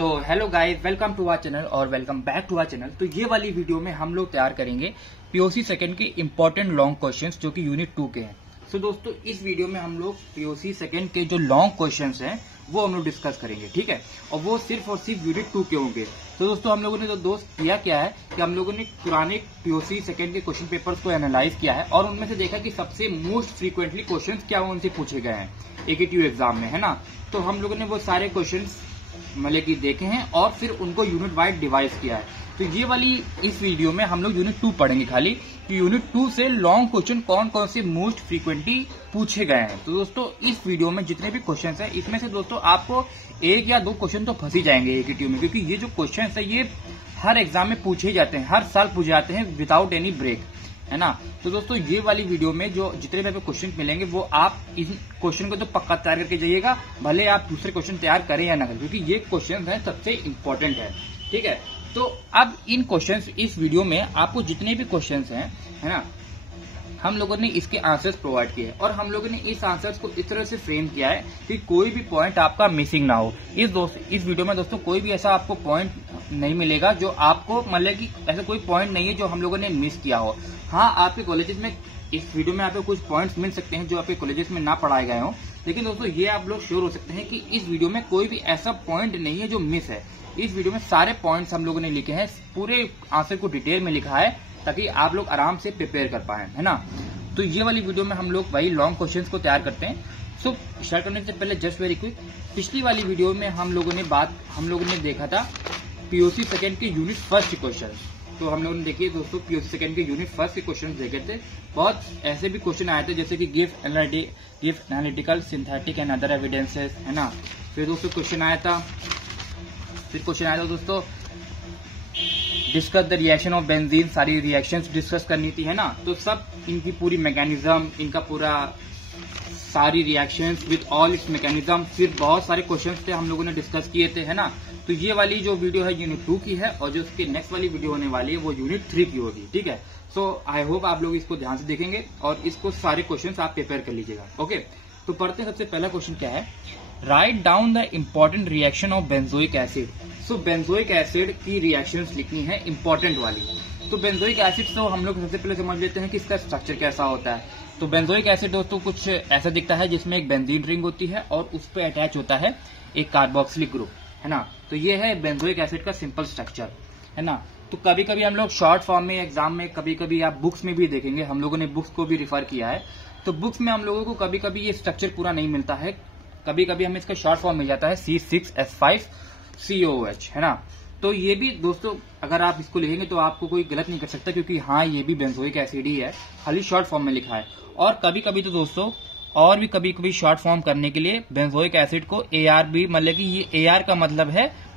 So hello guys, welcome to our channel और welcome back to our channel. तो ये वाली वीडियो में हम लोग तैयार करेंगे पीओसी सेकंड के इंपॉर्टेंट लॉन्ग क्वेश्चंस जो कि यूनिट 2 के हैं। सो दोस्तों, इस वीडियो में हम लोग पीओसी सेकंड के जो लॉन्ग क्वेश्चंस हैं वो हम लोग डिस्कस करेंगे, ठीक है। और वो सिर्फ और सिर्फ यूनिट 2 के होंगे। तो दोस्तों, हम लोगों ने किया क्या है कि हम लोगों ने पुराने पीओसी सेकंड के क्वेश्चन पेपर्स को एनालाइज किया है और उनमें से देखा कि सबसे मोस्ट फ्रीक्वेंटली क्वेश्चन क्या उनसे पूछे गए हैं एकेटीयू एग्जाम में, है ना। तो हम लोगों ने वो सारे क्वेश्चन मतलब कि देखे हैं और फिर उनको यूनिट वाइज डिवाइड किया है। तो ये वाली इस वीडियो में हम लोग यूनिट 2 पढ़ेंगे खाली कि यूनिट 2 से लॉन्ग क्वेश्चन कौन कौन से मोस्ट फ्रीक्वेंटली पूछे गए हैं। तो दोस्तों, इस वीडियो में जितने भी क्वेश्चन हैं इसमें से दोस्तों आपको एक या दो क्वेश्चन तो फंस ही जाएंगे एकेटीयू में, क्योंकि ये जो क्वेश्चन है ये हर एग्जाम में पूछे ही जाते हैं, हर साल पूछे जाते हैं विदाउट एनी ब्रेक, है ना। तो दोस्तों, ये वाली वीडियो में जो जितने भी आपको क्वेश्चन मिलेंगे वो आप इस क्वेश्चन को तो पक्का तैयार करके जाइएगा, भले आप दूसरे क्वेश्चन तैयार करें या ना करें, क्योंकि ये क्वेश्चन है सबसे इंपॉर्टेंट है, ठीक है। तो अब इन क्वेश्चंस इस वीडियो में आपको जितने भी क्वेश्चंस हैं, है ना, हम लोगों ने इसके आंसर्स प्रोवाइड किए हैं और हम लोगों ने इस आंसर्स को इस तरह से फ्रेम किया है कि कोई भी पॉइंट आपका मिसिंग ना हो। इस वीडियो में दोस्तों कोई भी ऐसा आपको पॉइंट नहीं मिलेगा जो आपको मतलब कि ऐसा कोई पॉइंट नहीं है जो हम लोगों ने मिस किया हो। हाँ, आपके कॉलेजेस में इस वीडियो में आपको कुछ पॉइंट्स मिल सकते हैं जो आपके कॉलेजेस में ना पढ़ाए गए हो, लेकिन दोस्तों ये आप लोग श्योर हो सकते हैं कि इस वीडियो में कोई भी ऐसा पॉइंट नहीं है जो मिस है। इस वीडियो में सारे पॉइंट्स हम लोगों ने लिखे हैं, पूरे आंसर को डिटेल में लिखा है ताकि आप लोग आराम से प्रिपेयर कर पाए, है ना। तो ये वाली वीडियो में हम लोग वही लॉन्ग क्वेश्चंस को तैयार करते हैं। सो स्टार्ट करने से पहले जस्ट वेरी क्विक, पिछली वाली वीडियो में हम लोगों ने देखा था पीओसी सेकंड के यूनिट फर्स्ट क्वेश्चन। तो हम लोगों ने देखिए दोस्तों, पीओसी सेकंड के यूनिट फर्स्ट के क्वेश्चन देखे थे। बहुत ऐसे भी क्वेश्चन आए थे जैसे कि give analytical synthetic and other evidences, है ना। फिर दोस्तों क्वेश्चन आया था दोस्तों discuss the reaction of benzene, सारी रिएक्शंस डिस्कस करनी थी, है ना। तो सब इनकी पूरी मैकेनिज्म, इनका पूरा सारी reactions with all it's mechanism, फिर बहुत सारे क्वेश्चंस थे हम लोगों ने डिस्कस किए थे, है ना। तो ये वाली जो वीडियो है यूनिट 2 की है और जो उसकी नेक्स्ट वाली वीडियो होने वाली है वो यूनिट 3 की होगी, ठीक है। सो आई होप आप लोग इसको ध्यान से देखेंगे और इसको सारे क्वेश्चन आप प्रिपेयर कर लीजिएगा, ओके। तो पढ़ते हैं। सबसे पहला क्वेश्चन क्या है, write down the important reaction of benzoic acid. So benzoic acid की रिएक्शंस लिखनी है इंपॉर्टेंट वाली। तो बेंजोइक एसिड तो हम लोग सबसे पहले समझ लेते हैं कि इसका स्ट्रक्चर कैसा होता है। तो बेंजोइक एसिड दोस्तों कुछ ऐसा दिखता है जिसमें एक बेंजीन रिंग होती है और उस पर अटैच होता है एक कार्बोक्सिलिक ग्रुप, है ना। तो ये है बेंजोइक एसिड का सिंपल स्ट्रक्चर, है ना। तो कभी कभी हम लोग शॉर्ट फॉर्म में एग्जाम में, कभी कभी आप बुक्स में भी देखेंगे, हम लोगों ने बुक्स को भी रिफर किया है। तो बुक्स में हम लोगों को कभी कभी ये स्ट्रक्चर पूरा नहीं मिलता है, कभी कभी हमें इसका शॉर्ट फॉर्म मिल जाता है C6H5COOH, है ना। तो ये भी दोस्तों अगर आप इसको लिखेंगे तो आपको कोई गलत नहीं कर सकता, क्योंकि हाँ ये भी बेंजोइक एसिड ही है, खाली शॉर्ट फॉर्म में लिखा है। और कभी कभी तो दोस्तों और भी कभी कभी शॉर्ट फॉर्म करने के लिए बेंजोइक एसिड को AR भी, मतलब कि ये AR का मतलब है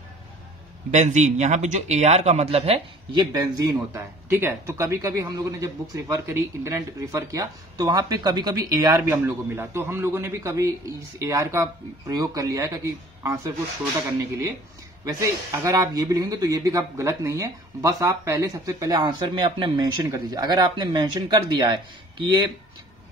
बेंजीन, यहाँ पे जो AR का मतलब है ये बेंजीन होता है, ठीक है। तो कभी कभी हम लोगों ने जब बुक्स रिफर करी, इंटरनेट रिफर किया, तो वहां पे कभी कभी AR भी हम लोगों को मिला। तो हम लोगों ने भी कभी इस AR का प्रयोग कर लिया है ताकि आंसर को छोटा करने के लिए। वैसे अगर आप ये भी लिखेंगे तो ये भी आप गलत नहीं है, बस आप सबसे पहले आंसर में अपने मेंशन कर दीजिए। अगर आपने मेंशन कर दिया है कि ये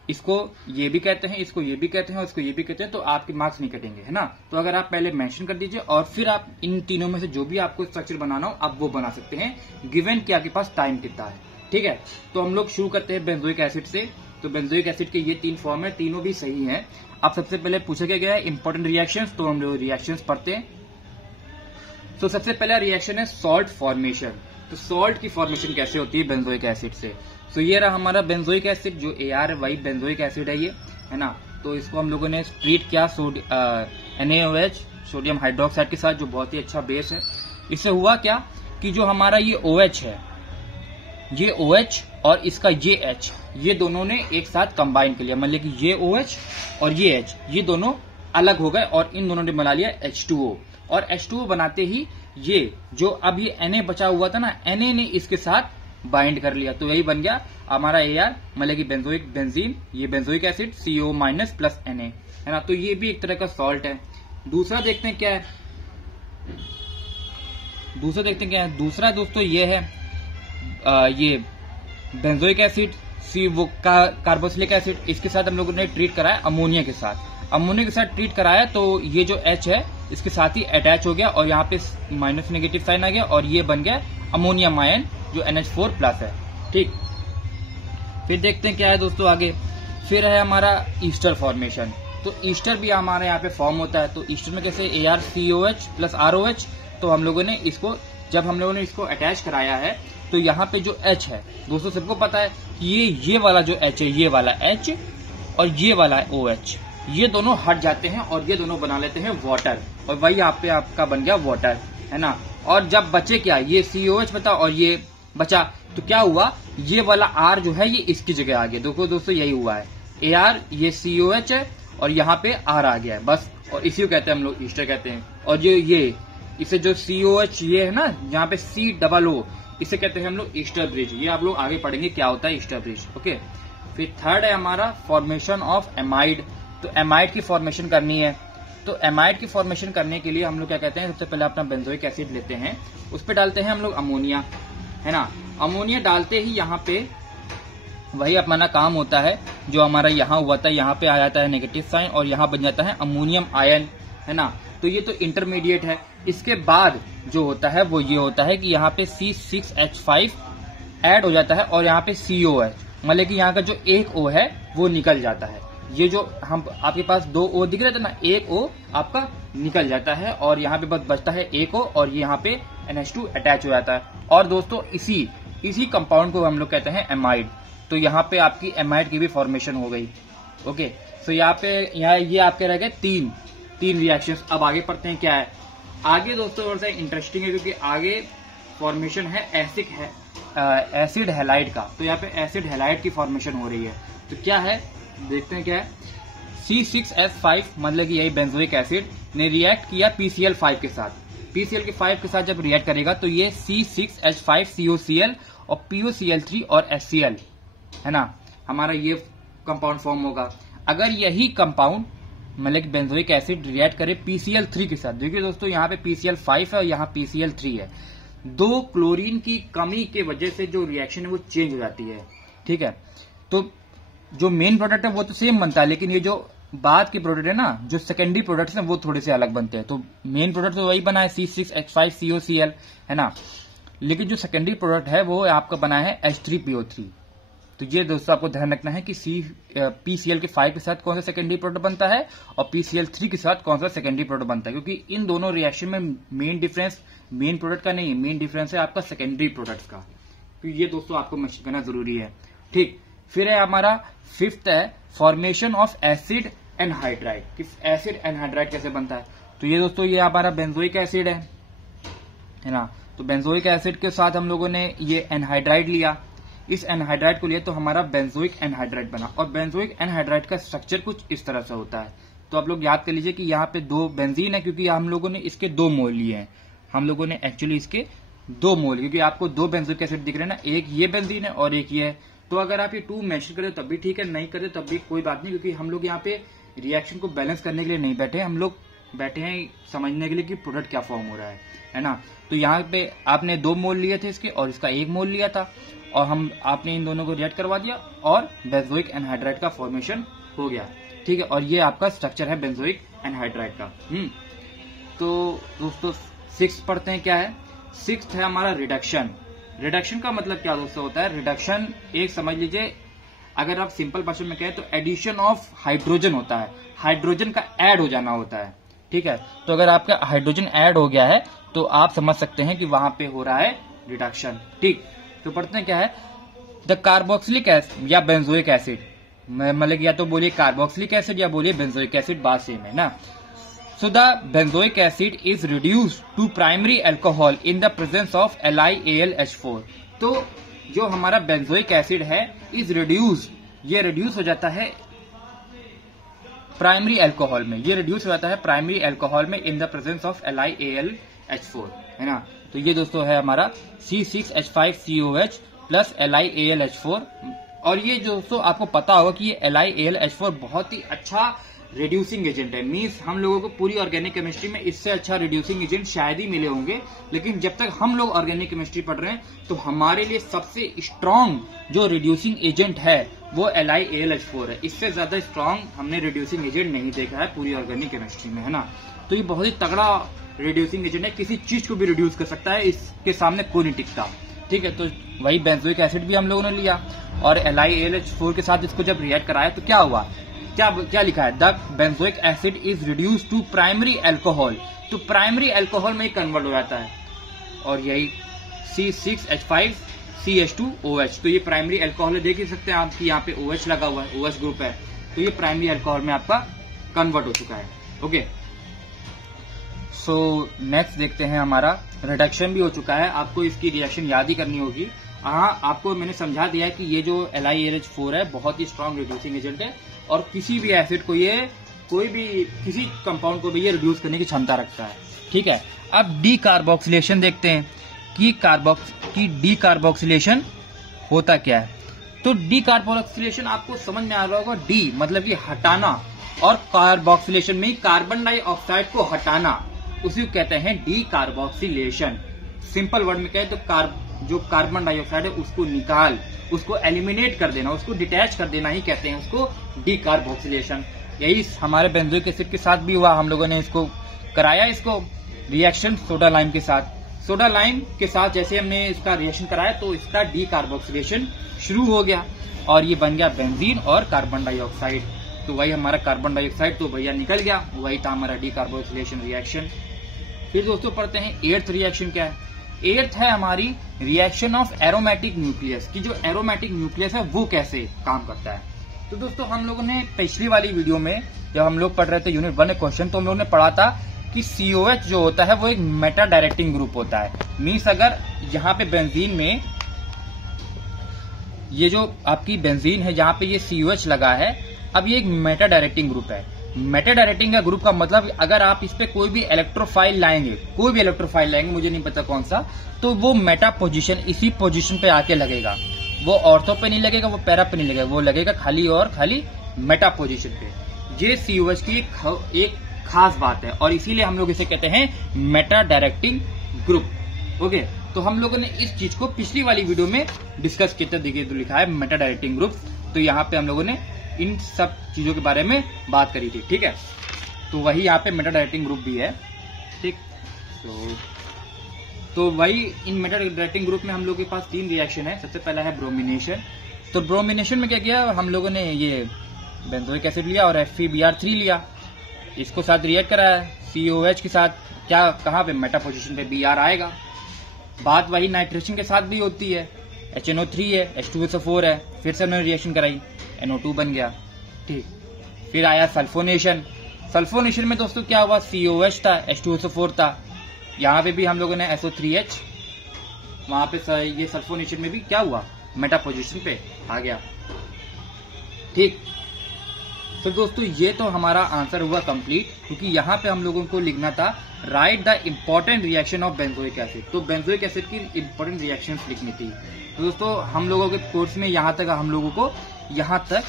इसको ये भी कहते हैं, इसको ये भी कहते हैं और इसको ये भी कहते हैं, तो आपके मार्क्स नहीं कटेंगे, है ना। तो अगर आप पहले मेंशन कर दीजिए और फिर आप इन तीनों में से जो भी आपको स्ट्रक्चर बनाना हो आप वो बना सकते हैं, गिवन कि आपके पास टाइम कितना है, ठीक है। तो हम लोग शुरू करते हैं बेंजोइक एसिड से। तो बेंजोइक एसिड के ये 3 फॉर्म है, तीनों भी सही है। अब सबसे पहले पूछा गया है इंपॉर्टेंट रिएक्शंस, तो हम लोग रिएक्शंस पढ़ते हैं। तो सबसे पहला रिएक्शन है सॉल्ट फॉर्मेशन। तो सॉल्ट की फॉर्मेशन कैसे होती है बेंजोइक एसिड से। तो ये रहा हमारा बेंजोइक एसिड, जो AR है वही बेंजोइक एसिड है ये, है ना। तो इसको हम लोगों ने ट्रीट किया NaOH सोडियम हाइड्रोक्साइड के साथ, जो बहुत ही अच्छा बेस है। इससे हुआ क्या कि जो हमारा ये OH है, ये OH और इसका ये H, ये दोनों ने एक साथ कंबाइन कर लिया, मतलब कि ये OH और ये H ये दोनों अलग हो गए और इन दोनों ने बना लिया H2O। और H2O बनाते ही ये जो अब ये Na बचा हुआ था ना, Na ने इसके साथ बाइंड कर लिया, तो यही बन गया हमारा AR, मतलब कि बेंजोइक बेंजीन, ये benzoic acid CO- plus Na, है ना। तो ये भी एक तरह का सॉल्ट है। दूसरा देखते हैं क्या है, दूसरा दोस्तों ये है ये बेंजोइक एसिड वो कार्बोक्सिलिक एसिड, इसके साथ हम लोगों ने ट्रीट कराया अमोनिया के साथ। ट्रीट कराया तो ये जो H है इसके साथ ही अटैच हो गया और यहाँ पे माइनस नेगेटिव साइन आ गया और ये बन गया अमोनियम आयन जो NH4+ है। ठीक, फिर देखते हैं क्या है दोस्तों आगे। फिर है हमारा ईस्टर फॉर्मेशन। तो ईस्टर भी हमारे यहाँ पे फॉर्म होता है। तो ईस्टर में कैसे ArCOH प्लस ROH। तो हम लोगों ने इसको जब हम लोगों ने इसको अटैच कराया है तो यहाँ पे जो H है दोस्तों सबको पता है कि ये वाला जो H है, ये वाला H और ये वाला OH, ये दोनों हट जाते हैं और ये दोनों बना लेते हैं वाटर, और वही यहाँ पे आपका बन गया वाटर, है ना। और जब बचे क्या, ये COH बता और ये बचा, तो क्या हुआ, ये वाला R जो है ये इसकी जगह आ गया। देखो दोस्तों यही हुआ है, AR ये COH है और यहाँ पे R आ गया है बस, और इसी को कहते हैं हम लोग ईस्टर कहते हैं। और ये इसे जो COH ये है ना, यहाँ पे COO, इसे कहते हैं हम लोग ईस्टर ब्रिज। ये आप लोग आगे पढ़ेंगे क्या होता है ईस्टर ब्रिज। ओके, फिर थर्ड है हमारा फॉर्मेशन ऑफ एमाइड। तो एमाइड की फॉर्मेशन करनी है। तो एमाइड की फॉर्मेशन करने के लिए हम लोग क्या कहते हैं, सबसे पहले अपना बेंजोइक एसिड लेते हैं, उस पर डालते हैं हम लोग अमोनिया, है ना। अमोनिया डालते ही यहाँ पे वही अपना काम होता है जो हमारा यहाँ हुआ था, यहाँ पे आ जाता है नेगेटिव साइन और यहाँ बन जाता है अमोनियम आयन, है ना। तो ये तो इंटरमीडिएट है। इसके बाद जो होता है वो ये होता है कि यहाँ पे C6H5 ऐड हो जाता है और यहाँ पे COH, मतलब कि यहाँ का जो एक O है वो निकल जाता है। ये जो हम आपके पास 2 O दिख रहे थे ना, एक O आपका निकल जाता है और यहाँ पे बस बचता है एक O और यहाँ पे NH2 अटैच हो जाता है। और दोस्तों इसी कंपाउंड को हम लोग कहते हैं एमाइड। तो यहाँ पे आपकी एमाइड की भी फॉर्मेशन हो गई। ओके, तो यहाँ पे ये आपके रह गए तीन रिएक्शंस। अब आगे पढ़ते हैं क्या है आगे दोस्तों, थोड़ा सा इंटरेस्टिंग है क्योंकि आगे फॉर्मेशन है एसिड हैलाइड का। तो यहाँ पे एसिड हैलाइड की फॉर्मेशन हो रही है। तो क्या है देखते हैं क्या है। C6H5 मतलब कि यही बेंजोइक एसिड ने रिएक्ट किया PCl5 के साथ। PCl5 के साथ जब रिएक्ट करेगा तो ये C6H5COCl और POCl3 और HCl, है ना, हमारा ये कंपाउंड फॉर्म होगा। अगर यही कंपाउंड मतलब बेंजोइक एसिड रिएक्ट करे PCl3 के साथ, देखिए दोस्तों यहाँ पे PCl5 है और यहाँ PCl3 है, 2 क्लोरीन की कमी के वजह से जो रिएक्शन है वो चेंज हो जाती है। ठीक है, तो जो मेन प्रोडक्ट है वो तो सेम बनता है, लेकिन ये जो बाद के प्रोडक्ट है ना, जो सेकेंडरी प्रोडक्ट्स हैं वो थोड़े से अलग बनते हैं। तो मेन प्रोडक्ट तो वही बना है C6H5COCl, है ना, लेकिन जो सेकेंडरी प्रोडक्ट है वो आपका बना है H3PO3। तो ये दोस्तों आपको ध्यान रखना है कि PCl के 5 के साथ कौन सा सेकेंडरी प्रोडक्ट बनता है और PCl3 के साथ कौन सा सेकेंडरी प्रोडक्ट बनता है, क्योंकि इन दोनों रिएक्शन में मेन डिफरेंस मेन प्रोडक्ट का नहीं है, मेन डिफरेंस है आपका सेकेंडरी प्रोडक्ट का। तो ये दोस्तों आपको मेंशन करना जरूरी है। ठीक, फिर है हमारा फिफ्थ है फॉर्मेशन ऑफ एसिड एनहाइड्राइड। कि एसिड एनहाइड्राइड कैसे बनता है, तो ये दोस्तों ये हमारा बेंजोइक एसिड है ना। तो बेंजोइक एसिड के साथ हम लोगों ने ये एनहाइड्राइड लिया, इस एनहाइड्राइड को लिया तो हमारा बेंजोइक एनहाइड्राइड बना। और बेंजोइक एनहाइड्राइड का स्ट्रक्चर कुछ इस तरह से होता है। तो आप लोग याद कर लीजिए कि यहाँ पे 2 बेंजीन है, क्योंकि हम लोगों ने इसके 2 मोल लिए हैं, हम लोगों ने एक्चुअली इसके 2 मोल, क्योंकि आपको 2 बेंजोइक एसिड दिख रहे हैं ना, एक ये बेंजीन है और एक ये है। तो अगर आप ये 2 मेंशन करें तब भी ठीक है, नहीं करें तब भी कोई बात नहीं, क्योंकि हम लोग यहाँ पे रिएक्शन को बैलेंस करने के लिए नहीं बैठे, हम लोग बैठे हैं समझने के लिए कि प्रोडक्ट क्या फॉर्म हो रहा है ना। तो यहाँ पे आपने 2 मोल लिए थे इसके और इसका 1 मोल लिया था, और आपने इन दोनों को रिएक्ट करवा दिया और बेंजोइक एनहाइड्राइड का फॉर्मेशन हो गया। ठीक है, और ये आपका स्ट्रक्चर है बेंजोइक एनहाइड्राइड का। तो दोस्तों 6 पढ़ते हैं क्या है। 6 है हमारा रिडक्शन। रिडक्शन का मतलब क्या दोस्तों होता है, रिडक्शन एक समझ लीजिए, अगर आप सिंपल भाषा में कहें तो एडिशन ऑफ हाइड्रोजन होता है, हाइड्रोजन का ऐड हो जाना होता है। ठीक है, तो अगर आपका हाइड्रोजन ऐड हो गया है तो आप समझ सकते हैं कि वहां पे हो रहा है रिडक्शन। ठीक, तो पढ़ते हैं क्या है। द कार्बोक्सिलिक एसिड या बेंजोइक एसिड, मतलब या तो बोलिए कार्बोक्सिलिक एसिड या बोलिए बेंजोइक एसिड, बात सेम है ना। So the benzoic acid is reduced to primary alcohol in the presence of LiAlH4। तो जो हमारा बेंजोइक एसिड है इज रिड्यूस्ड, ये रिड्यूस हो जाता है प्राइमरी अल्कोहल में, ये रिड्यूस हो जाता है प्राइमरी अल्कोहल में इन द प्रेजेंस ऑफ LiAlH4, है ना। तो ये दोस्तों है हमारा C6H5COH प्लस LiAlH4। और ये दोस्तों आपको पता होगा कि ये LiAlH4 बहुत ही अच्छा रिड्यूसिंग एजेंट है। मींस हम लोगों को पूरी ऑर्गेनिक केमिस्ट्री में इससे अच्छा रिड्यूसिंग एजेंट शायद ही मिले होंगे, लेकिन जब तक हम लोग ऑर्गेनिक केमिस्ट्री पढ़ रहे हैं तो हमारे लिए सबसे स्ट्रॉन्ग जो रिड्यूसिंग एजेंट है वो LiAlH4 है। इससे ज्यादा स्ट्रॉन्ग हमने रिड्यूसिंग एजेंट नहीं देखा है पूरी ऑर्गेनिक केमिस्ट्री में, है ना। तो ये बहुत ही तगड़ा रिड्यूसिंग एजेंट है, किसी चीज को भी रिड्यूस कर सकता है, इसके सामने कोई नहीं टिकता। ठीक है, तो वही बेंजोइक एसिड भी हम लोगों ने लिया और LiAlH4 के साथ इसको जब रिएक्ट कराया तो क्या हुआ, क्या लिखा है, the benzoic acid is reduce to primary alcohol, तो प्राइमरी एल्कोहल में कन्वर्ट हो जाता है और यही C6H5CH2OH, तो ये प्राइमरी एल्कोहल है, देख ही सकते हैं आप कि यहाँ पे OH लगा हुआ है, OH ग्रुप है, तो ये प्राइमरी एल्कोहल में आपका कन्वर्ट हो चुका है। ओके, सो नेक्स्ट देखते हैं, हमारा रिडक्शन भी हो चुका है, आपको इसकी रिएक्शन याद ही करनी होगी। हाँ, आपको मैंने समझा दिया है कि ये जो LiAlH4 है बहुत ही स्ट्रॉन्ग रिड्यूसिंग एजेंट है और किसी भी एसिड को ये किसी कंपाउंड को भी ये रिड्यूस करने की क्षमता रखता है। ठीक है, अब डीकार्बोक्सिलेशन देखते हैं कि डीकार्बोक्सिलेशन होता क्या है। तो डीकार्बोक्सिलेशन आपको समझ में आ रहा होगा, डी मतलब कि हटाना और कार्बोक्सिलेशन में कार्बन डाइऑक्साइड को हटाना, उसी को कहते हैं डीकार्बोक्सिलेशन। सिंपल वर्ड में कहे तो जो कार्बन डाइऑक्साइड है उसको एलिमिनेट कर देना, उसको डिटैच कर देना ही कहते हैं उसको डीकार्बोक्सिलेशन। यही हमारे बेंजोइक एसिड के साथ भी हुआ, हम लोगों ने इसको कराया, इसको रिएक्शन सोडा लाइम के साथ जैसे हमने इसका रिएक्शन कराया तो इसका डीकार्बोक्सिलेशन शुरू हो गया और ये बन गया बेंजीन और कार्बन डाइऑक्साइड। तो वही हमारा कार्बन डाइऑक्साइड तो भैया निकल गया, वही था हमारा डीकार्बोक्सिलेशन रिएक्शन। फिर दोस्तों पढ़ते हैं एर्थ रिएक्शन क्या है। एर्थ है हमारी रिएक्शन ऑफ एरोमेटिक न्यूक्लियस, की जो एरोमेटिक न्यूक्लियस है वो कैसे काम करता है। तो दोस्तों हम लोगों ने पिछली वाली वीडियो में जब हम लोग पढ़ रहे थे यूनिट 1 क्वेश्चन, तो हम लोगों ने पढ़ा था कि COH जो होता है वो एक मेटा डायरेक्टिंग ग्रुप होता है। मीन्स अगर यहाँ पे बेंजीन में ये जो आपकी बेंजीन है जहाँ पे ये COH लगा है, अब ये एक मेटा डायरेक्टिंग ग्रुप है। मेटा डायरेक्टिंग का ग्रुप का मतलब अगर आप इस पे कोई भी इलेक्ट्रोफाइल लाएंगे, मुझे नहीं पता कौन सा, तो वो मेटा पोजीशन इसी पोजीशन पे आके लगेगा, वो ऑर्थो पे नहीं लगेगा, वो पैरा पे नहीं लगेगा, वो लगेगा खाली और खाली मेटा पोजीशन पे। ये COH की एक खास बात है और इसीलिए हम लोग इसे कहते हैं मेटा डायरेक्टिंग ग्रुप। ओके, तो हम लोगों ने इस चीज को पिछली वाली वीडियो में डिस्कस किया था, देखिए तो लिखा है मेटा डायरेक्टिंग ग्रुप, तो यहाँ पे हम लोगों ने इन सब चीजों के बारे में बात करी थी। ठीक है, तो वही यहाँ पे मेटा डायरेक्टिंग ग्रुप भी है। ठीक, तो वही इन मेटा डायरेक्टिंग ग्रुप में हम लोग के पास 3 रिएक्शन है। सबसे पहला है ब्रोमिनेशन। तो ब्रोमिनेशन में क्या किया, हम लोगों ने ये बेंजोइक एसिड लिया और FeBr3 लिया, इसको साथ रिएक्ट कराया COH के साथ, क्या कहाँ पे मेटा पोजीशन पे Br आएगा। बात वही नाइट्रेशन के साथ भी होती है, HNO3 है, H2SO4 है, फिर से हमने रिएक्शन कराई, NO2 बन गया। ठीक, फिर आया सल्फोनेशन में दोस्तों क्या हुआ, COH था, H2SO4 था, यहाँ पे भी हम लोगों ने SO3H, वहां पे ये सल्फोनेशन में भी क्या हुआ, मेटा पोजीशन पे आ गया। ठीक, तो दोस्तों ये तो हमारा आंसर हुआ कंप्लीट, क्योंकि यहाँ पे हम लोगों को लिखना था right the important reaction of benzoic acid, तो बेंजोइक एसिड की इम्पोर्टेंट रिएक्शंस लिखनी थी। तो दोस्तों हम लोगों के कोर्स में यहाँ तक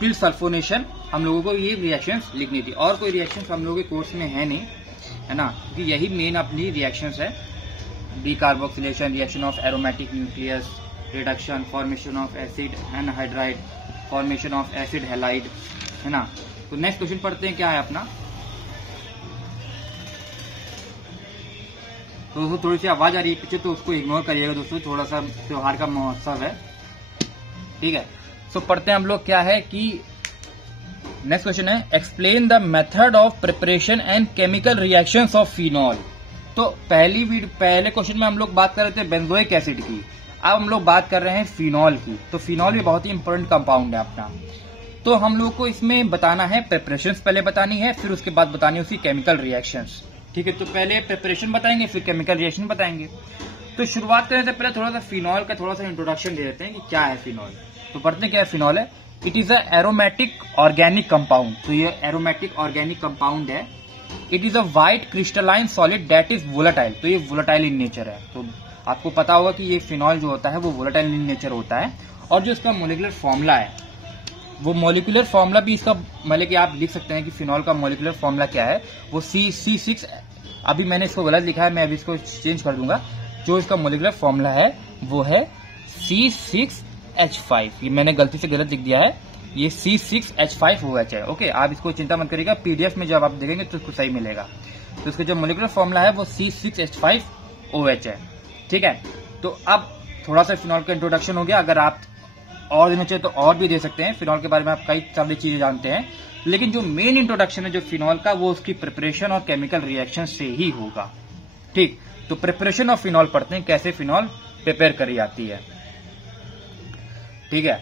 टिल सल्फोनेशन हम लोगों को ये रिएक्शंस लिखनी थी, और कोई रिएक्शंस हम लोगों के कोर्स में है नहीं, है ना, क्योंकि यही मेन अपनी रिएक्शंस है, decarboxylation, reaction of aromatic nucleus, reduction, formation of acid anhydride, formation of acid halide, है ना। तो नेक्स्ट क्वेश्चन पढ़ते हैं, क्या है अपना। तो दोस्तों थोड़ी सी आवाज आ रही है पीछे, तो उसको इग्नोर करिएगा दोस्तों, थोड़ा सा त्योहार का महोत्सव है। ठीक है, तो पढ़ते हैं हम लोग, क्या है कि नेक्स्ट क्वेश्चन है, explain the method of preparation and chemical reactions of phenol. तो पहले क्वेश्चन में हम लोग बात कर रहे थे बेंजोइक एसिड की, अब हम लोग बात कर रहे हैं फिनॉल की। तो फिनॉल भी बहुत ही इंपॉर्टेंट कंपाउंड है अपना, तो हम लोग को इसमें बताना है प्रिपरेशंस पहले बतानी है, फिर उसके बाद बतानी है उसकी केमिकल रिएक्शंस। ठीक है, तो पहले प्रिपरेशन बताएंगे, फिर केमिकल रिएक्शन बताएंगे। तो शुरुआत करने से पहले थोड़ा सा फिनॉल का थोड़ा सा इंट्रोडक्शन दे देते हैं कि क्या है फिनॉल। तो पढ़ते हैं क्या है फिनॉल है। It is a aromatic organic compound, तो ये एरोमेटिक ऑर्गेनिक कंपाउंड है। It is a white crystalline solid that is volatile, तो ये वोलेटाइल इन नेचर है। तो आपको पता होगा कि ये फिनॉल जो होता है वो वोलेटाइल इन नेचर होता है, और जो इसका मोलिकुलर फॉर्मूला है, वो मोलिकुलर फॉर्मूला भी इसका, मतलब कि आप लिख सकते हैं कि फिनॉल का मोलिकुलर फॉर्मूला क्या है, वो C6, अभी मैंने इसको गलत लिखा है, मैं अभी इसको चेंज कर दूंगा। जो इसका मोलिकुलर फॉर्मूला है वो है C6H5, ये मैंने गलती से गलत लिख दिया है, ये C6H5OH है। ओके, आप इसको चिंता मत करिएगा, पीडीएफ में जब आप देखेंगे तो उसको सही मिलेगा। तो इसका जो मोलिकुलर फॉर्मूला है वो C6H5OH है। ठीक है, तो अब थोड़ा सा फिनॉल का इंट्रोडक्शन हो गया। अगर आप और देना चाहिए तो और भी दे सकते हैं, फिनॉल के बारे में आप कई सारी चीजें जानते हैं, लेकिन जो मेन इंट्रोडक्शन है जो फिनॉल का वो उसकी प्रिपरेशन और केमिकल रिएक्शन से ही होगा। ठीक, तो प्रिपरेशन ऑफ फिनॉल पढ़ते हैं, कैसे फिनॉल प्रिपेयर करी जाती है। ठीक है,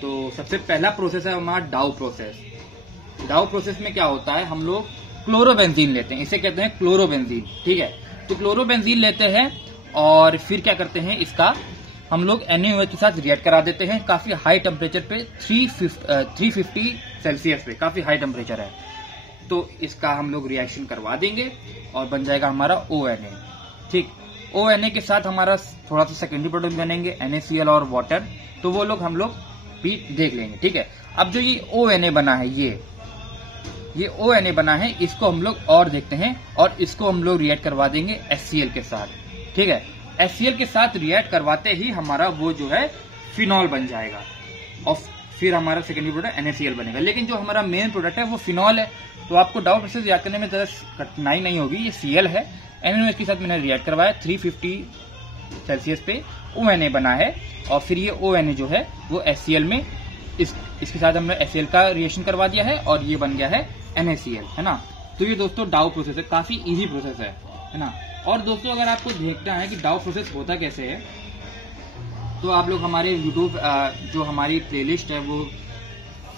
तो सबसे पहला प्रोसेस है हमारा डाउ प्रोसेस। डाउ प्रोसेस में क्या होता है, हम लोग क्लोरोबेंजीन लेते हैं, इसे कहते हैं क्लोरोबेंजीन। ठीक है, तो क्लोरोबेंजीन लेते हैं और फिर क्या करते हैं, इसका हम लोग NaOH के साथ रिएक्ट करा देते हैं काफी हाई टेम्परेचर पे, 350 सेल्सियस पे, काफी हाई टेम्परेचर है। तो इसका हम लोग रिएक्शन करवा देंगे और बन जाएगा हमारा ONA। ठीक, ONA के साथ हमारा थोड़ा सा सेकेंडरी प्रोडक्ट बनेंगे NaCl और वाटर, तो वो लोग हम लोग भी देख लेंगे। ठीक है, अब जो ये ONA बना है, ये ONA बना है, इसको हम लोग और देखते हैं और इसको हम लोग रिएक्ट करवा देंगे HCl के साथ। ठीक है, HCl के साथ रिएक्ट करवाते ही हमारा वो जो है फिनॉल बन जाएगा और फिर हमारा सेकेंडरी प्रोडक्ट NaCl बनेगा। लेकिन जो हमारा मेन प्रोडक्ट है वो फिनॉल है, तो आपको डाउ प्रोसेस याद करने में ज्यादा कठिनाई नहीं होगी। ये Cl है, NaOH के साथ मैंने रिएक्ट करवाया 350 सेल्सियस पे, ONA बना है और फिर ये ONA जो है वो HCl में इसके साथ हमने HCl का रिएक्शन करवा दिया है और ये बन गया है NaCl, है ना। तो ये दोस्तों डाउ प्रोसेस है, काफी इजी प्रोसेस है ना। और दोस्तों अगर आपको देखना है कि डाउ प्रोसेस होता कैसे है, तो आप लोग हमारे यूट्यूब जो हमारी प्लेलिस्ट है वो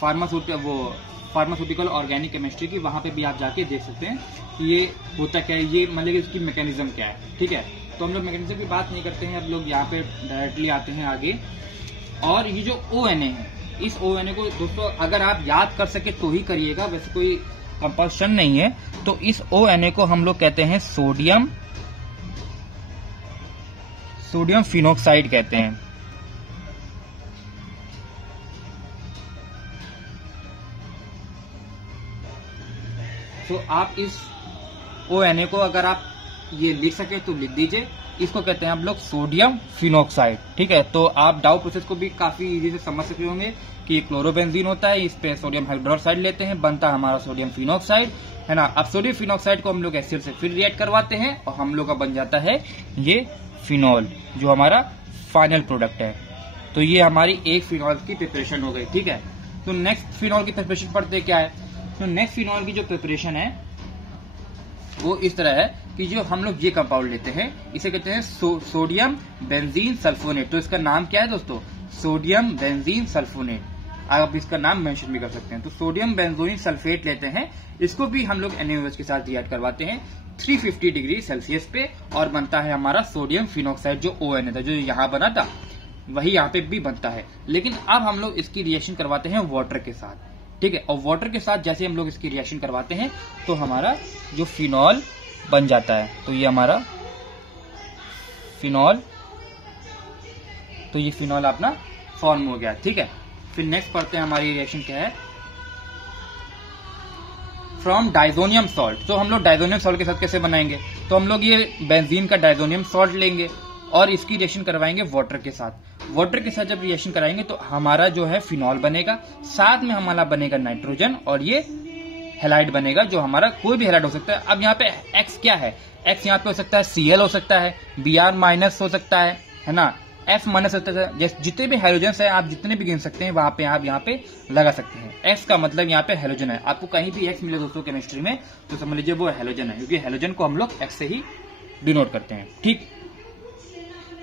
फार्मास्यूटिकल ऑर्गेनिक केमिस्ट्री की, वहां पे भी आप जाके देख सकते हैं कि ये होता क्या है, ये मतलब इसकी मैकेनिज्म क्या है। ठीक है, तो हम लोग मैकेनिज्म की बात नहीं करते हैं, अब लोग यहाँ पे डायरेक्टली आते हैं आगे। और ये जो ONA है, इस ONA को दोस्तों अगर आप याद कर सके तो ही करिएगा, वैसे कोई कंपल्शन नहीं है। तो इस ONA को हम लोग कहते हैं सोडियम फिनोक्साइड कहते हैं। तो आप इस ONA को अगर आप ये लिख सके तो लिख दीजिए, इसको कहते हैं आप लोग सोडियम फिनोक्साइड। ठीक है, तो आप डाउ प्रोसेस को भी काफी इजी से समझ सकते होंगे कि ये क्लोरोबेंजीन होता है, इस पे सोडियम हाइड्रोक्साइड लेते हैं, बनता है हमारा सोडियम फिनोक्साइड, है ना। अब सोडियम फिनोक्साइड को हम लोग HCl से फिर रिएक्ट करवाते हैं और हम लोग का बन जाता है ये फिनॉल, जो हमारा फाइनल प्रोडक्ट है। तो ये हमारी एक फिनॉल की प्रिपरेशन हो गई। ठीक है, तो नेक्स्ट फिनॉल की प्रिपरेशन पढ़ते क्या है। तो नेक्स्ट फिनॉल की जो प्रिपरेशन है वो इस तरह है कि जो हम लोग ये कंपाउंड लेते हैं, इसे कहते हैं सोडियम बेंजीन सल्फोनेट। तो इसका नाम क्या है दोस्तों, सोडियम बेंजीन सल्फोनेट। आप इसका नाम मेंशन भी कर सकते हैं। तो सोडियम बेंजोइन सल्फेट लेते हैं, इसको भी हम लोग NaOH के साथ रिएक्ट करवाते हैं 350 डिग्री सेल्सियस पे और बनता है हमारा सोडियम फिनोक्साइड, जो ONA था, जो यहाँ बना था वही यहाँ पे भी बनता है। लेकिन अब हम लोग इसकी रिएक्शन करवाते हैं वाटर के साथ। ठीक है, और वाटर के साथ जैसे हम लोग इसकी रिएक्शन करवाते हैं तो हमारा जो फिनॉल बन जाता है। तो ये हमारा फिनॉल, तो ये फिनॉल अपना फॉर्म हो गया। ठीक है, फिर नेक्स्ट पढ़ते हैं हमारी रिएक्शन क्या है, फ्रॉम डाइजोनियम सॉल्ट। तो हम लोग डाइजोनियम सॉल्ट के साथ कैसे बनाएंगे, तो हम लोग ये बेंजीन का डाइजोनियम सॉल्ट लेंगे और इसकी रिएक्शन करवाएंगे वाटर के साथ। वाटर के साथ जब रिएक्शन कराएंगे तो हमारा जो है फिनॉल बनेगा, साथ में हमारा बनेगा नाइट्रोजन और ये हेलाइड बनेगा, जो हमारा कोई भी हेलाइड हो सकता है। अब यहाँ पे X क्या है, X यहाँ पे हो सकता है Cl हो सकता है, Br माइनस हो सकता है ना, F माइनस होता है। जितने भी हाइड्रोजन है आप जितने भी गिन सकते हैं वहां पे आप यहाँ पे लगा सकते हैं। X का मतलब यहाँ पे हेलोजन है। आपको कहीं भी X मिले दोस्तों केमिस्ट्री में तो समझ लीजिए वो हेलोजन है, क्योंकि हेलोजन को हम लोग X से ही डिनोट करते हैं। ठीक,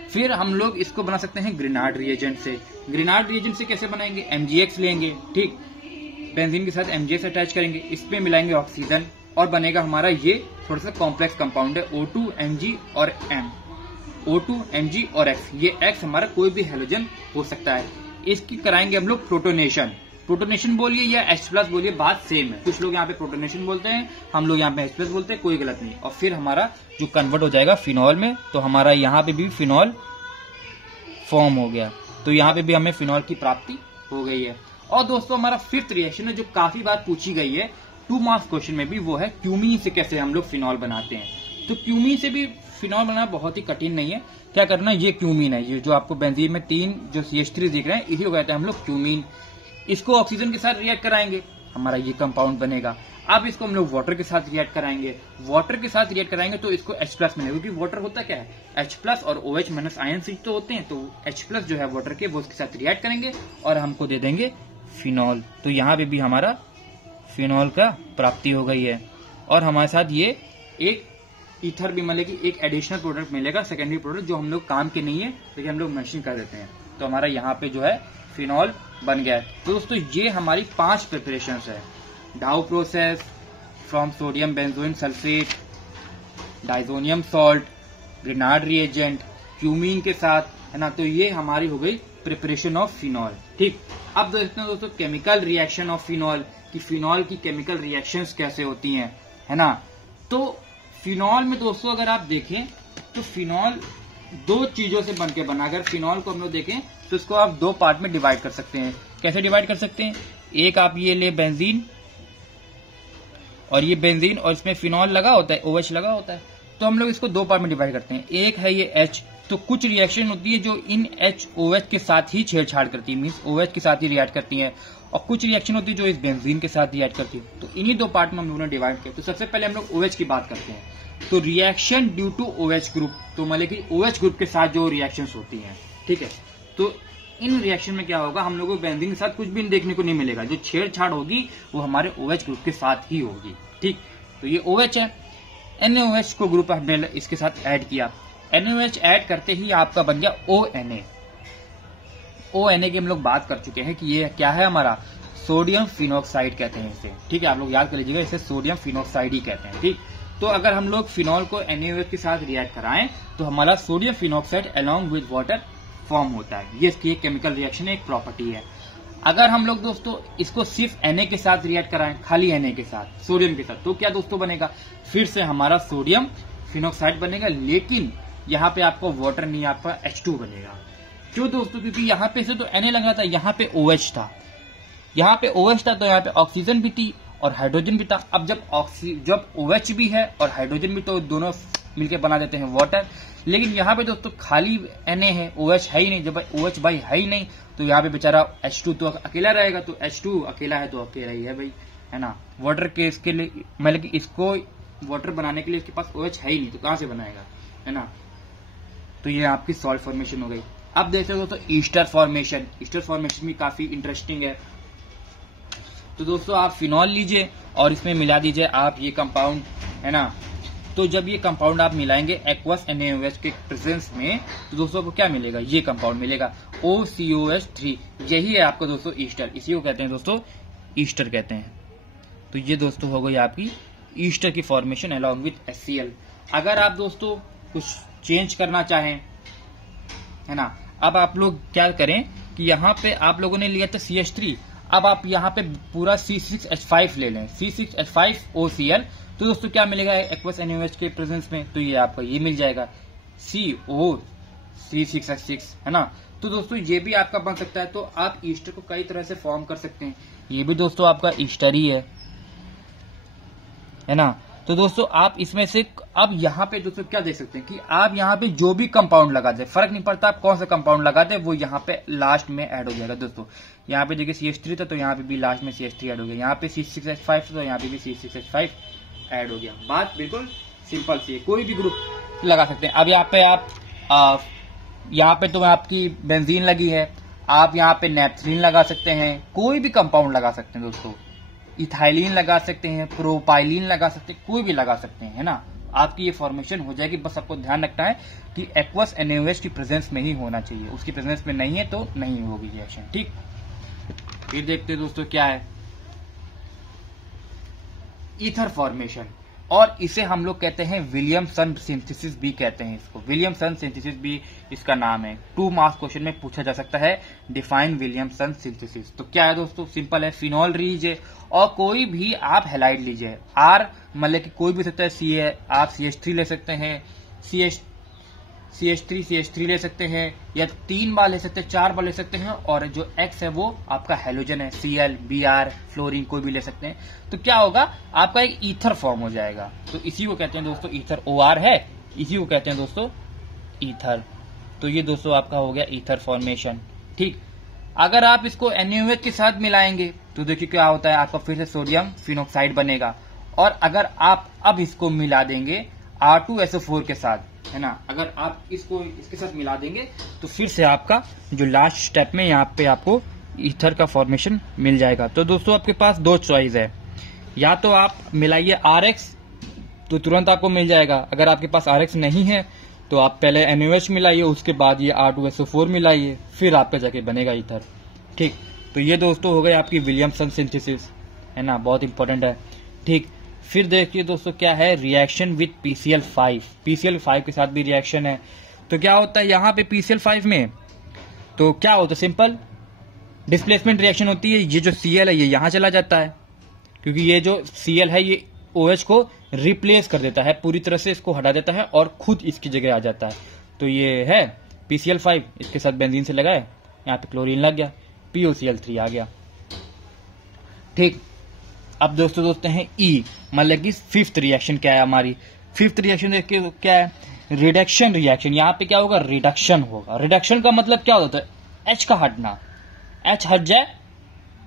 फिर हम लोग इसको बना सकते हैं ग्रिनार्ड रिएजेंट से। ग्रिनार्ड रिएजेंट से कैसे बनाएंगे, MgX लेंगे, ठीक, बेंजीन के साथ MgX अटैच करेंगे, इस पे मिलाएंगे ऑक्सीजन और बनेगा हमारा ये थोड़ा सा कॉम्प्लेक्स कंपाउंड है O2 Mg और M, O2 Mg और X। ये X हमारा कोई भी हेलोजन हो सकता है। इसकी कराएंगे हम लोग प्रोटोनेशन। प्रोटोनेशन बोलिए या H+ बोलिए, बात सेम है। कुछ लोग यहाँ पे प्रोटोनेशन बोलते हैं, हम लोग यहाँ पे H+ बोलते हैं, कोई गलत नहीं। और फिर हमारा जो कन्वर्ट हो जाएगा फिनॉल में, तो हमारा यहाँ पे भी फिनॉल फॉर्म हो गया। तो यहाँ पे भी हमें फिनॉल की प्राप्ति हो गई है। और दोस्तों हमारा फिफ्थ रिएक्शन है जो काफी बार पूछी गई है 2 मार्क्स क्वेश्चन में भी, वो है क्यूमीन से कैसे हम लोग फिनॉल बनाते हैं। तो क्यूमीन से भी फिनॉल बनाना बहुत ही कठिन नहीं है। क्या करना, ये क्यूमीन है, ये जो आपको बेंजीन में 3 जो CH3 दिख रहे हैं, इसी को कहते हैं हम लोग क्यूमीन। इसको ऑक्सीजन के साथ रिएक्ट कराएंगे, हमारा ये कंपाउंड बनेगा। अब इसको हम लोग वाटर के साथ रिएक्ट कराएंगे, वाटर के साथ रिएक्ट कराएंगे तो इसको H+ मिलेगा, क्योंकि वाटर होता क्या है H+ और OH- आयन से तो होते हैं, तो H+ जो है वाटर के वो उसके साथ रिएक्ट करेंगे और हमको दे देंगे फिनॉल। तो यहाँ पे भी हमारा फिनॉल का प्राप्ति हो गई है और हमारे साथ ये एक ईथर भी मिलेगी, एक एडिशनल प्रोडक्ट मिलेगा, सेकेंडरी प्रोडक्ट, जो हम लोग काम के नहीं है लेकिन हम लोग मेंशन कर देते हैं। तो हमारा यहाँ पे जो है फिनॉल बन गया है। तो दोस्तों ये हमारी 5 प्रिपरेशन है। Dow process, from sodium benzoin sulphate, diazonium salt, Grignard reagent, cumene के साथ, है ना। तो ये हमारी हो गई प्रिपरेशन ऑफ फिनॉल। ठीक, अब देखते हैं दोस्तों केमिकल रिएक्शन ऑफ फिनॉल, कि फिनॉल की केमिकल रिएक्शंस कैसे होती हैं, है ना। तो फिनॉल में दोस्तों अगर आप देखें तो फिनॉल 2 चीजों से बनके बना। अगर फिनॉल को हम लोग देखें तो इसको आप 2 पार्ट में डिवाइड कर सकते हैं। कैसे डिवाइड कर सकते हैं, एक आप ये ले बेंजीन, और ये बेंजीन और इसमें फिनॉल लगा होता है, OH लगा होता है, तो हम लोग इसको 2 पार्ट में डिवाइड करते हैं। एक है ये H, तो कुछ रिएक्शन होती है जो इन OH के साथ ही छेड़छाड़ करती है, मीन्स OH के साथ ही रिएक्ट करती है, और कुछ रिएक्शन होती है जो इस बेंजीन के साथ रिएक्ट करती है। तो इन्हीं 2 पार्ट में हम लोगों ने डिवाइड किया। तो सबसे पहले हम लोग OH की बात करते हैं। तो reaction due to OH group, तो मतलब कि OH ग्रुप के साथ जो रिएक्शंस होती हैं, ठीक है। तो इन रिएक्शन में क्या होगा, हम लोगों को बेंजीन के साथ कुछ भी देखने को नहीं मिलेगा, जो छेड़छाड़ होगी वो हमारे OH ग्रुप के साथ ही होगी। ठीक, तो ये OH है, NaOH को ग्रुप हमने इसके साथ ऐड किया, NaOH ऐड करते ही आपका बन गया ONA। ONA की हम लोग बात कर चुके हैं कि ये क्या है, हमारा सोडियम फिनॉक्साइड कहते हैं इसे। ठीक है, आप लोग याद कर लीजिएगा, इसे सोडियम फिनॉक्साइड ही कहते हैं। ठीक, तो अगर हम लोग फिनॉल को NaOH के साथ रिएक्ट कराएं तो हमारा sodium phenoxide along with water form होता है। ये इसकी एक केमिकल रिएक्शन, एक प्रॉपर्टी है। अगर हम लोग दोस्तों इसको सिर्फ Na के साथ रिएक्ट कराएं, खाली Na के साथ, सोडियम के साथ, तो क्या दोस्तों बनेगा, फिर से हमारा सोडियम फिनॉक्साइड बनेगा, लेकिन यहाँ पे आपको वाटर नहीं, आपका H2 बनेगा। क्यों दोस्तों, क्योंकि यहाँ पे से तो Na लग रहा था, यहाँ पे OH था, यहाँ पे OH था, तो यहाँ पे ऑक्सीजन भी थी और हाइड्रोजन भी था। अब जब OH भी है और हाइड्रोजन भी, तो दोनों मिलके बना देते हैं वाटर। लेकिन यहाँ पे दोस्तों खाली Na है, OH है ही नहीं। जब OH भाई है ही नहीं तो यहाँ पे बेचारा H2 तो अकेला रहेगा, तो H2 अकेला है तो अकेला ही है भाई, है ना। वाटर के इसके लिए, मतलब कि इसको वाटर बनाने के लिए इसके पास OH है ही नहीं, तो कहाँ से बनाएगा, है ना। तो ये आपकी सॉल्ट फॉर्मेशन हो गई। अब देखते हो दोस्तों ईस्टर फॉर्मेशन। ईस्टर फॉर्मेशन भी काफी इंटरेस्टिंग है। तो दोस्तों आप फिनॉल लीजिए और इसमें मिला दीजिए आप ये कंपाउंड, है ना। तो जब ये कंपाउंड आप मिलाएंगे एक्वस NaOH के प्रेजेंस में, तो दोस्तों आपको क्या मिलेगा, ये कंपाउंड मिलेगा OCOH3। यही है आपका दोस्तों ईस्टर, इसी को कहते हैं दोस्तों ईस्टर कहते हैं। तो ये दोस्तों हो गई आपकी ईस्टर की फॉर्मेशन अलॉन्ग विथ HCl। अगर आप दोस्तों कुछ चेंज करना चाहें, है ना, अब आप लोग क्या करें कि यहाँ पे आप लोगों ने लिया था CH3, अब आप यहाँ पे पूरा C6H5 ले लें, C6H5OCl। तो दोस्तों क्या मिलेगा एक्वस NaOH के प्रेजेंस में, तो ये आपका ये मिल जाएगा C6H6, है ना। तो दोस्तों ये भी आपका बन सकता है। तो आप ईस्टर को कई तरह से फॉर्म कर सकते हैं, ये भी दोस्तों आपका ईस्टर ही है ना। तो दोस्तों आप इसमें से अब यहाँ पे दोस्तों क्या देख सकते हैं कि आप यहाँ पे जो भी कंपाउंड लगा दे, फर्क नहीं पड़ता आप कौन सा कंपाउंड लगा दे, वो यहाँ पे लास्ट में ऐड हो जाएगा। दोस्तों यहाँ पे देखिए CH3 था, तो यहाँ पे भी लास्ट में CH3 ऐड हो गया, यहाँ पे C6H5 तो यहाँ पे भी C6H5 ऐड हो गया। बात बिल्कुल सिंपल सी है, कोई भी ग्रुप लगा सकते हैं। अब यहाँ पे आप यहाँ पे तो आपकी बेंजीन लगी है, आप यहाँ पे नेपथलीन लगा सकते हैं, कोई भी कंपाउंड लगा सकते हैं दोस्तों, इथाइलिन लगा सकते हैं, प्रोपाइलिन लगा सकते हैं, कोई भी लगा सकते हैं, है ना। आपकी ये फॉर्मेशन हो जाएगी। बस आपको ध्यान रखना है कि एक्वस NaOH की प्रेजेंस में ही होना चाहिए, उसकी प्रेजेंस में नहीं है तो नहीं होगी रिएक्शन। ठीक, फिर देखते हैं दोस्तों क्या है ईथर फॉर्मेशन, और इसे हम लोग कहते हैं विलियमसन सिंथेसिस भी कहते हैं इसको। विलियमसन सिंथेसिस भी इसका नाम है। 2 मार्क्स क्वेश्चन में पूछा जा सकता है, डिफाइन विलियमसन सिंथेसिस। तो क्या है दोस्तों, सिंपल है, फिनॉल लीजिए और कोई भी आप हैलाइड लीजिए, R मतलब कि कोई भी सकता है, आप CH3 ले सकते हैं, CH3 ले सकते हैं, या 3 बार ले सकते हैं, 4 बार ले सकते हैं, और जो X है वो आपका हेलोजन है, Cl, Br, फ्लोरीन कोई भी ले सकते हैं। तो क्या होगा, आपका एक ईथर फॉर्म हो जाएगा। तो इसी को कहते हैं दोस्तों ईथर, OR है, इसी को कहते हैं दोस्तों ईथर। तो ये दोस्तों आपका हो गया ईथर फॉर्मेशन। ठीक, अगर आप इसको NaOH के साथ मिलाएंगे तो देखिए क्या होता है, आपका फिर से सोडियम फिनॉक्साइड बनेगा। और अगर आप अब इसको मिला देंगे R2SO4 के साथ, है ना, अगर आप इसको इसके साथ मिला देंगे तो फिर से आपका जो लास्ट स्टेप में यहाँ पे आपको ईथर का फॉर्मेशन मिल जाएगा। तो दोस्तों आपके पास दो चॉइस है, या तो आप मिलाइए RX तो तुरंत आपको मिल जाएगा, अगर आपके पास RX नहीं है तो आप पहले NaOH मिलाइए, उसके बाद ये R2SO4 मिलाइए, फिर आपका जाके बनेगा ईथर। ठीक, तो ये दोस्तों हो गए आपकी विलियमसन सिंथेसिस, है ना, बहुत इंपॉर्टेंट है। ठीक, फिर देखिए दोस्तों क्या है, रिएक्शन विथ PCl5। PCl5 के साथ भी रिएक्शन है। तो क्या होता है यहाँ पे PCl5 में, तो क्या होता है, सिंपल डिस्प्लेसमेंट रिएक्शन होती है। ये जो Cl है ये यहाँ चला जाता है, क्योंकि ये जो Cl है ये OH को रिप्लेस कर देता है, पूरी तरह से इसको हटा देता है और खुद इसकी जगह आ जाता है। तो ये है PCl5, इसके साथ बेंजीन से लगाए, यहाँ पे क्लोरीन लग गया, POCl3 आ गया। ठीक, अब दोस्तों दोस्तों हैं E, मतलब कि फिफ्थ रिएक्शन क्या है हमारी। फिफ्थ रिएक्शन देखिए क्या है, रिडक्शन रिएक्शन। यहाँ पे क्या होगा, रिडक्शन होगा। रिडक्शन का मतलब क्या होता है, H का हटना, H हट जाए,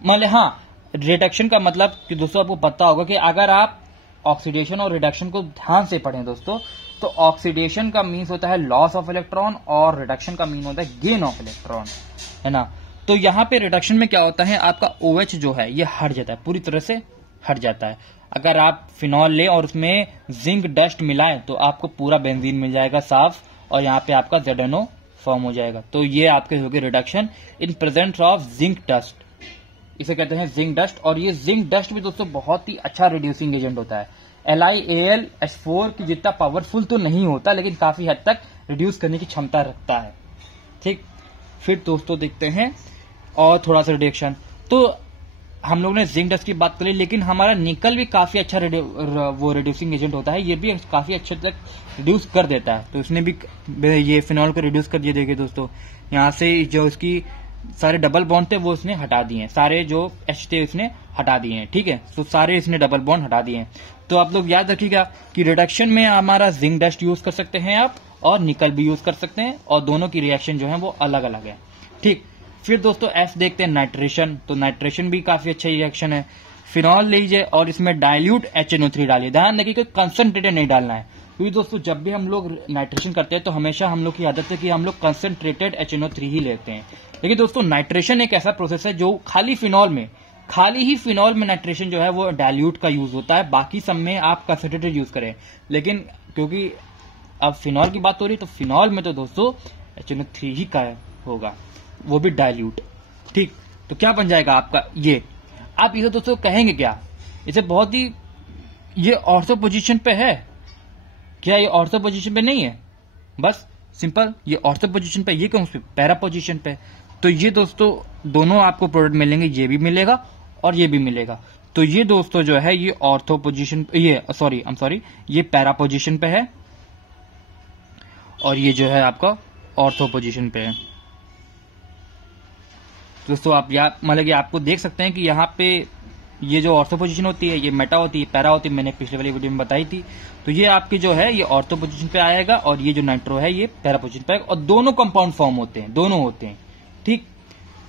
मतलब हाँ, रिडक्शन का मतलब कि दोस्तों आपको पता होगा कि अगर आप ऑक्सीडेशन और रिडक्शन को ध्यान से पढ़ें दोस्तों, तो ऑक्सीडेशन का मीन्स होता है लॉस ऑफ इलेक्ट्रॉन और रिडक्शन का मीन होता है गेन ऑफ इलेक्ट्रॉन, है ना। तो यहाँ पे रिडक्शन में क्या होता है, आपका OH जो है ये हट जाता है, पूरी तरह से हट जाता है। अगर आप फिनॉल लें और उसमें जिंक डस्ट मिलाएं तो आपको पूरा बेंजीन मिल जाएगा साफ, और यहाँ पे आपका ZNO फॉर्म हो जाएगा। तो ये आपके हो गए reduction in presence of zinc dust, इसे कहते हैं जिंक डस्ट। और ये जिंक डस्ट भी दोस्तों बहुत ही अच्छा रिड्यूसिंग एजेंट होता है। LiAlH4 की जितना पावरफुल तो नहीं होता, लेकिन काफी हद तक रिड्यूस करने की क्षमता रखता है। ठीक, फिर दोस्तों देखते हैं और थोड़ा सा रिडक्शन। तो हम लोग ने जिंक डस्ट की बात करी, लेकिन हमारा निकल भी काफी अच्छा वो रिड्यूसिंग एजेंट होता है, ये भी काफी अच्छे तक रिड्यूस कर देता है। तो उसने भी ये फिनॉल को रिड्यूस कर दिया। देखिए दोस्तों, यहाँ से जो इसकी सारे डबल बॉन्ड थे वो उसने हटा दिए हैं, सारे जो H थे उसने हटा दिए हैं। ठीक है, तो सारे इसने डबल बॉन्ड हटा दिए हैं। तो आप लोग याद रखिएगा कि रिडक्शन में हमारा जिंक डस्ट यूज कर सकते हैं आप, और निकल भी यूज कर सकते हैं, और दोनों की रिएक्शन जो है वो अलग अलग है। ठीक, फिर दोस्तों F देखते हैं, नाइट्रेशन। तो नाइट्रेशन भी काफी अच्छा रिएक्शन है। फिनॉल लीजिए और इसमें डाइल्यूट HNO3 डालिए। ध्यान रखिए कि कंसंट्रेटेड नहीं डालना है, क्योंकि दोस्तों जब भी हम लोग नाइट्रेशन करते हैं तो हमेशा हम लोग की आदत है कि हम लोग कंसंट्रेटेड HNO3 ही लेते हैं। लेकिन दोस्तों नाइट्रेशन एक ऐसा प्रोसेस है जो खाली ही फिनॉल में नाइट्रेशन जो है वो डाइल्यूट का यूज होता है, बाकी सब में आप कंसंट्रेटेड यूज करें। लेकिन क्योंकि अब फिनॉल की बात हो रही है तो फिनॉल में तो दोस्तों HNO3 ही का होगा, वो भी डाइल्यूट। ठीक, तो क्या बन जाएगा आपका ये। आप इसे दोस्तों कहेंगे क्या, इसे बहुत ही ये ऑर्थो पोजीशन पे है क्या, ये ऑर्थो पोजीशन पे नहीं है, बस सिंपल ये ऑर्थो पोजीशन पे, ये कौन पे, पैरा पोजीशन पे। तो ये दोस्तों दोनों आपको प्रोडक्ट मिलेंगे, ये भी मिलेगा और ये भी मिलेगा। तो ये दोस्तों जो है ये ऑर्थो पोजीशन, ये पैरा पोजीशन पे है, और ये जो है आपका ऑर्थो पोजीशन पे है। दोस्तों आप मतलब कि आपको देख सकते हैं कि यहाँ पे ये जो ऑर्थो पोजीशन होती है ये मेटा होती है, पैरा होती है, मैंने पिछले वाली वीडियो में बताई थी। तो ये आपकी जो है ये ऑर्थो पोजीशन पे आएगा, और ये जो नाइट्रो है ये पैरा पोजीशन पे आएगा, और दोनों कंपाउंड फॉर्म होते हैं, दोनों होते हैं। ठीक,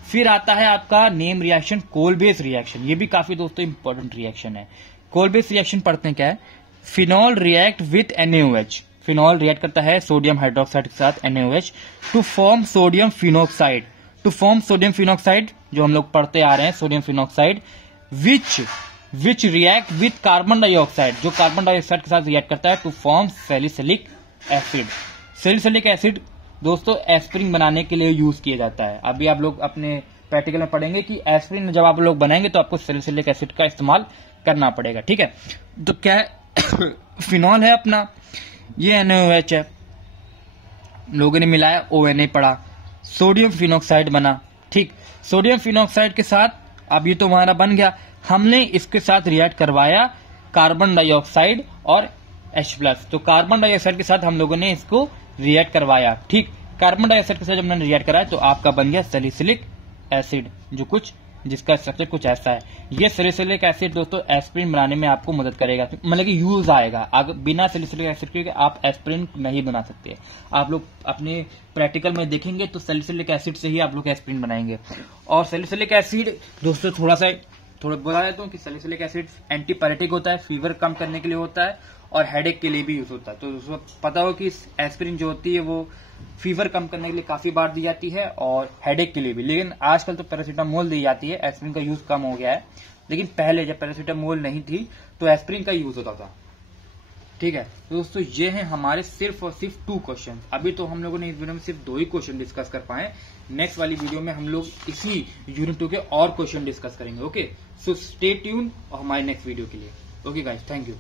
फिर आता है आपका name reaction, Kolbe's reaction. ये भी काफी दोस्तों इंपॉर्टेंट रिएक्शन है। कोल बेस रिएक्शन पढ़ते हैं क्या है, phenol react with NaOH। Phenol react करता है सोडियम हाइड्रोक्साइड के साथ NaOH to form sodium phenoxide. To form sodium phenoxide जो हम लोग पढ़ते आ रहे हैं, sodium phenoxide which react with carbon dioxide, जो कार्बन डाइऑक्साइड के साथ रिएक्ट करता है to form salicylic acid. Salicylic acid दोस्तों एस्पिरिन बनाने के लिए यूज किया जाता है। अभी आप लोग अपने प्रैक्टिकल में पढ़ेंगे कि एस्पिरिन जब आप लोग बनाएंगे तो आपको सैलिसिलिक एसिड का इस्तेमाल करना पड़ेगा। ठीक है, तो क्या है फिनॉल है अपना, ये NaOH है, लोगों ने मिलाया ONA पड़ा, सोडियम फिनॉक्साइड बना। ठीक, सोडियम फिनॉक्साइड के साथ अब ये तो हमारा बन गया, हमने इसके साथ रिएक्ट करवाया कार्बन डाइऑक्साइड और H+। तो कार्बन डाइऑक्साइड के साथ हम लोगों ने इसको रिएक्ट करवाया। ठीक, कार्बन डाइऑक्साइड के साथ जब हमने रिएक्ट कराया तो आपका बन गया सैलिसिलिक एसिड, जो कुछ जिसका स्ट्रक्चर कुछ ऐसा है। ये सैलिसिलिक एसिड दोस्तों एस्पिरिन बनाने में आपको मदद करेगा, मतलब कि यूज आएगा। अगर बिना सैलिसिलिक एसिड के आप एस्पिरिन नहीं बना सकते। आप लोग अपने प्रैक्टिकल में देखेंगे तो सैलिसिलिक एसिड से ही आप लोग एस्पिरिन बनाएंगे। और सैलिसिलिक एसिड दोस्तों थोड़ा बता देता हूँ कि सैलिसिलिक एसिड एंटीपायरेटिक होता है, फीवर कम करने के लिए होता है और हेडेक के लिए भी यूज होता है। तो दोस्तों पता हो कि एस्पिरिन जो होती है वो फीवर कम करने के लिए काफी बार दी जाती है और हेडेक के लिए भी। लेकिन आजकल तो पैरासीटामोल दी जाती है, एस्पिरिन का यूज कम हो गया है। लेकिन पहले जब पैरासीटामोल नहीं थी तो एस्पिरिन का यूज होता था। ठीक है तो दोस्तों ये हैं हमारे सिर्फ और सिर्फ 2 क्वेश्चन। अभी तो हम लोगों ने इस वीडियो में सिर्फ 2 ही क्वेश्चन डिस्कस कर पाए। नेक्स्ट वाली वीडियो में हम लोग इसी यूनिट 2 के और क्वेश्चन डिस्कस करेंगे। ओके, सो स्टे ट्यून और हमारे नेक्स्ट वीडियो के लिए। Okay guys, thank you.